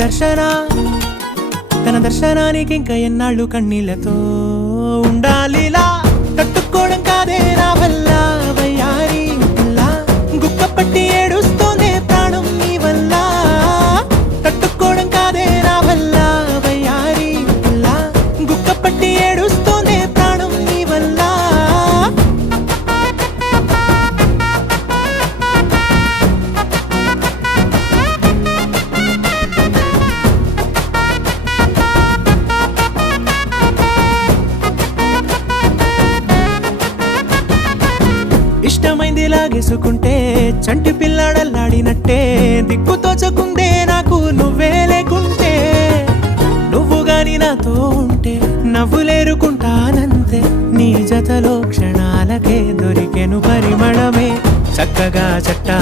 దర్శన తన దర్శనానికి ఇంకా ఎన్నాళ్ళు కన్నీళ్లతో ఉండాలిలా తట్టుకోవడం కాదే నా వల్ల వయ్యారి పిల్ల గుక్క పట్టి ఏడుస్తోందే ప్రాణం నీ వల్ల తట్టుకోవడం కాదే నా వల్ల వయ్యారి పిల్ల గుక్క పట్టి ఏడుస్తోందే ప్రాణం నీ వల్ల ఇష్టమైంది లాగేసుకుంటే చంటి పిల్లాడల్లాడినట్టే దిక్కు తోచకుందే నాకు నువ్వే లేకుంటే నువ్వు గాని నాతో ఉంటే నవ్వులేరుకుంటానంతే నీ జతలో క్షణాలకే దొరికెను పరిమళమే చక్కగా చట్టా